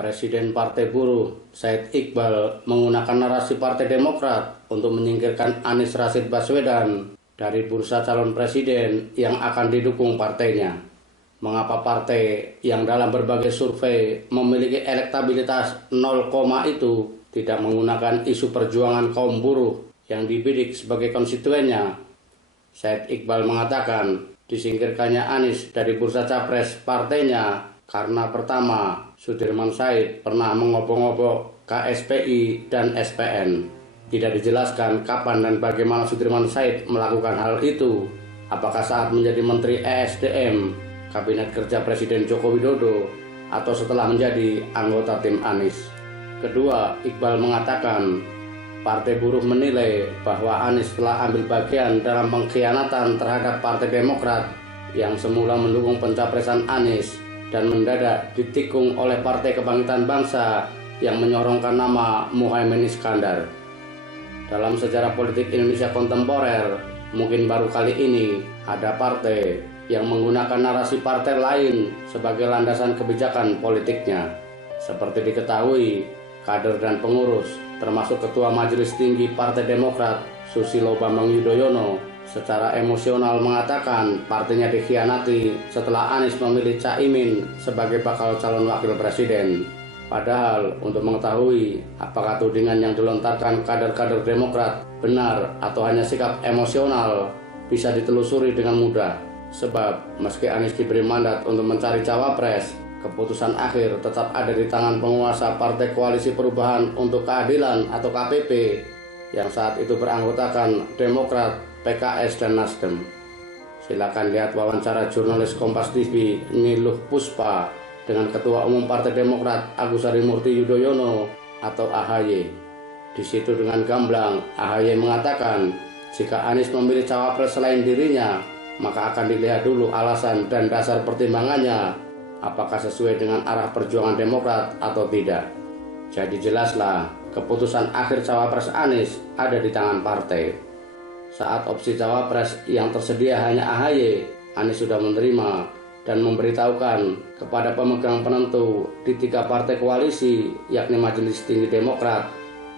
Presiden Partai Buruh, Said Iqbal, menggunakan narasi Partai Demokrat untuk menyingkirkan Anies Rashid Baswedan dari bursa calon presiden yang akan didukung partainya. Mengapa partai yang dalam berbagai survei memiliki elektabilitas 0, itu tidak menggunakan isu perjuangan kaum buruh yang dibidik sebagai konstituennya? Said Iqbal mengatakan disingkirkannya Anies dari bursa capres partainya karena pertama, Sudirman Said pernah mengobok-ngobok KSPI dan SPN. Tidak dijelaskan kapan dan bagaimana Sudirman Said melakukan hal itu. Apakah saat menjadi Menteri ESDM, Kabinet Kerja Presiden Joko Widodo, atau setelah menjadi anggota tim Anies. Kedua, Iqbal mengatakan Partai Buruh menilai bahwa Anies telah ambil bagian dalam pengkhianatan terhadap Partai Demokrat yang semula mendukung pencapresan Anies dan mendadak ditikung oleh Partai Kebangkitan Bangsa yang menyorongkan nama Muhaimin Iskandar. Dalam sejarah politik Indonesia kontemporer, mungkin baru kali ini ada partai yang menggunakan narasi partai lain sebagai landasan kebijakan politiknya. Seperti diketahui, kader dan pengurus, termasuk Ketua Majelis Tinggi Partai Demokrat, Susilo Bambang Yudhoyono, secara emosional mengatakan partainya dikhianati setelah Anies memilih Caimin sebagai bakal calon wakil presiden. Padahal untuk mengetahui apakah tudingan yang dilontarkan kader-kader Demokrat benar atau hanya sikap emosional bisa ditelusuri dengan mudah. Sebab meski Anies diberi mandat untuk mencari cawapres, keputusan akhir tetap ada di tangan penguasa Partai Koalisi Perubahan untuk Keadilan atau KPP yang saat itu beranggotakan Demokrat, PKS, dan Nasdem. Silakan lihat wawancara jurnalis Kompas TV Niluh Puspa dengan Ketua Umum Partai Demokrat Agus Harimurti Yudhoyono atau AHY. Di situ dengan gamblang AHY mengatakan jika Anies memilih cawapres selain dirinya, maka akan dilihat dulu alasan dan dasar pertimbangannya apakah sesuai dengan arah perjuangan Demokrat atau tidak. Jadi jelaslah keputusan akhir cawapres Anies ada di tangan partai. Saat opsi cawapres yang tersedia hanya AHY, Anies sudah menerima dan memberitahukan kepada pemegang penentu di 3 partai koalisi, yakni Majelis Tinggi Demokrat,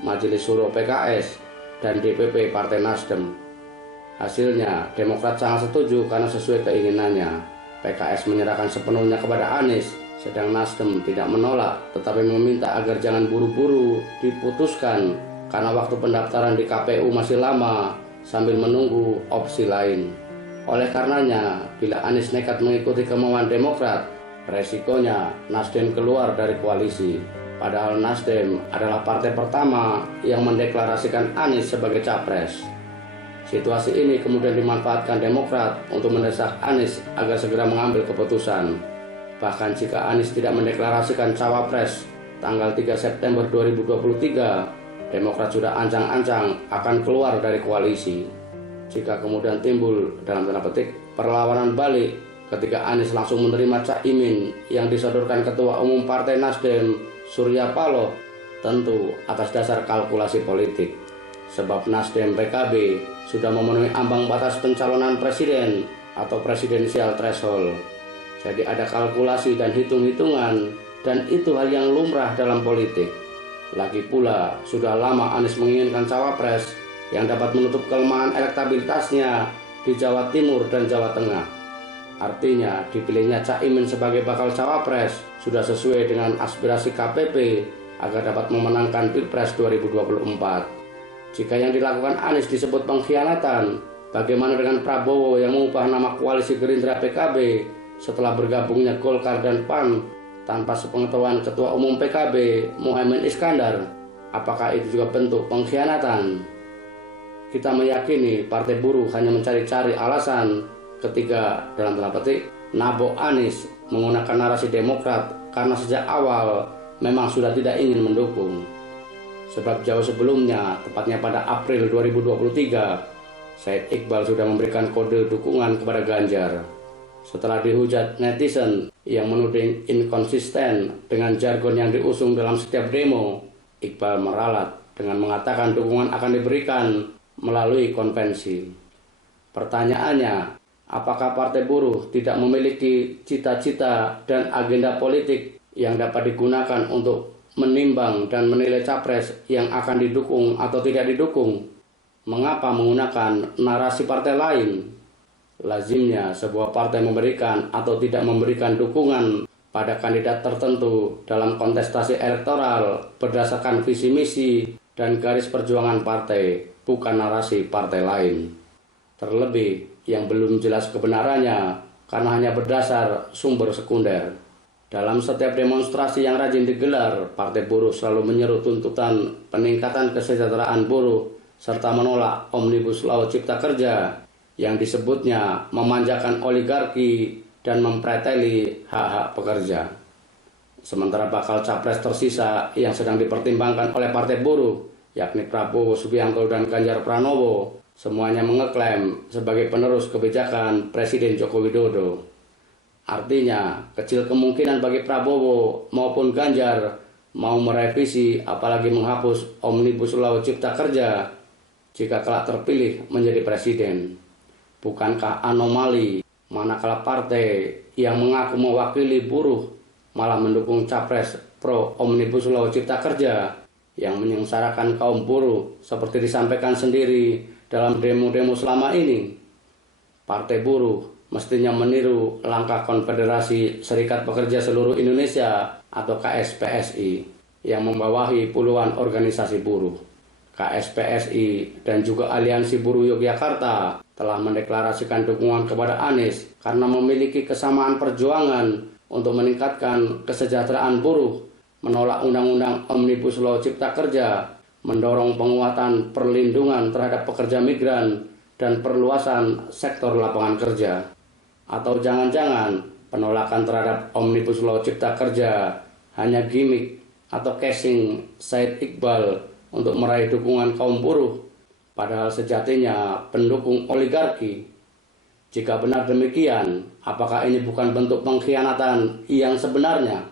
Majelis Suro PKS, dan DPP Partai Nasdem. Hasilnya, Demokrat sangat setuju karena sesuai keinginannya. PKS menyerahkan sepenuhnya kepada Anies, sedang Nasdem tidak menolak, tetapi meminta agar jangan buru-buru diputuskan karena waktu pendaftaran di KPU masih lama, sambil menunggu opsi lain. Oleh karenanya, bila Anies nekat mengikuti kemauan Demokrat, resikonya Nasdem keluar dari koalisi. Padahal Nasdem adalah partai pertama yang mendeklarasikan Anies sebagai capres. Situasi ini kemudian dimanfaatkan Demokrat untuk mendesak Anies agar segera mengambil keputusan. Bahkan jika Anies tidak mendeklarasikan cawapres tanggal 3 September 2023, Demokrat sudah ancang-ancang akan keluar dari koalisi. Jika kemudian timbul dalam tanda petik perlawanan balik ketika Anies langsung menerima Caimin yang disodorkan Ketua Umum Partai Nasdem Surya Paloh, tentu atas dasar kalkulasi politik. Sebab Nasdem PKB sudah memenuhi ambang batas pencalonan presiden atau presidensial threshold. Jadi ada kalkulasi dan hitung-hitungan, dan itu hal yang lumrah dalam politik. Lagi pula, sudah lama Anies menginginkan cawapres yang dapat menutup kelemahan elektabilitasnya di Jawa Timur dan Jawa Tengah. Artinya, dipilihnya Caimin sebagai bakal cawapres sudah sesuai dengan aspirasi KPP agar dapat memenangkan Pilpres 2024. Jika yang dilakukan Anies disebut pengkhianatan, bagaimana dengan Prabowo yang mengubah nama koalisi Gerindra PKB setelah bergabungnya Golkar dan PAN tanpa sepengetahuan Ketua Umum PKB Muhaimin Iskandar? Apakah itu juga bentuk pengkhianatan? Kita meyakini Partai Buruh hanya mencari-cari alasan ketika dalam tanda petik nabok Anies menggunakan narasi Demokrat karena sejak awal memang sudah tidak ingin mendukung. Sebab jauh sebelumnya, tepatnya pada April 2023, Said Iqbal sudah memberikan kode dukungan kepada Ganjar. Setelah dihujat netizen yang menuding inkonsisten dengan jargon yang diusung dalam setiap demo, Iqbal meralat dengan mengatakan dukungan akan diberikan melalui konvensi. Pertanyaannya, apakah Partai Buruh tidak memiliki cita-cita dan agenda politik yang dapat digunakan untuk menimbang dan menilai capres yang akan didukung atau tidak didukung. Mengapa menggunakan narasi partai lain? Lazimnya sebuah partai memberikan atau tidak memberikan dukungan pada kandidat tertentu dalam kontestasi elektoral berdasarkan visi misi dan garis perjuangan partai, bukan narasi partai lain. Terlebih yang belum jelas kebenarannya karena hanya berdasar sumber sekunder. Dalam setiap demonstrasi yang rajin digelar, Partai Buruh selalu menyeru tuntutan peningkatan kesejahteraan buruh serta menolak Omnibus Law Cipta Kerja yang disebutnya memanjakan oligarki dan mempreteli hak-hak pekerja. Sementara bakal capres tersisa yang sedang dipertimbangkan oleh Partai Buruh, yakni Prabowo Subianto dan Ganjar Pranowo, semuanya mengeklaim sebagai penerus kebijakan Presiden Joko Widodo. Artinya, kecil kemungkinan bagi Prabowo maupun Ganjar mau merevisi apalagi menghapus Omnibus Law Cipta Kerja jika kelak terpilih menjadi presiden. Bukankah anomali manakala partai yang mengaku mewakili buruh malah mendukung capres pro Omnibus Law Cipta Kerja yang menyengsarakan kaum buruh seperti disampaikan sendiri dalam demo-demo selama ini? Partai Buruh mestinya meniru langkah Konfederasi Serikat Pekerja Seluruh Indonesia atau KSPSI yang membawahi puluhan organisasi buruh. KSPSI dan juga Aliansi Buruh Yogyakarta telah mendeklarasikan dukungan kepada Anies karena memiliki kesamaan perjuangan untuk meningkatkan kesejahteraan buruh, menolak Undang-Undang Omnibus Law Cipta Kerja, mendorong penguatan perlindungan terhadap pekerja migran, dan perluasan sektor lapangan kerja. Atau jangan-jangan penolakan terhadap Omnibus Law Cipta Kerja hanya gimmick atau casing Said Iqbal untuk meraih dukungan kaum buruh, padahal sejatinya pendukung oligarki. Jika benar demikian, apakah ini bukan bentuk pengkhianatan yang sebenarnya?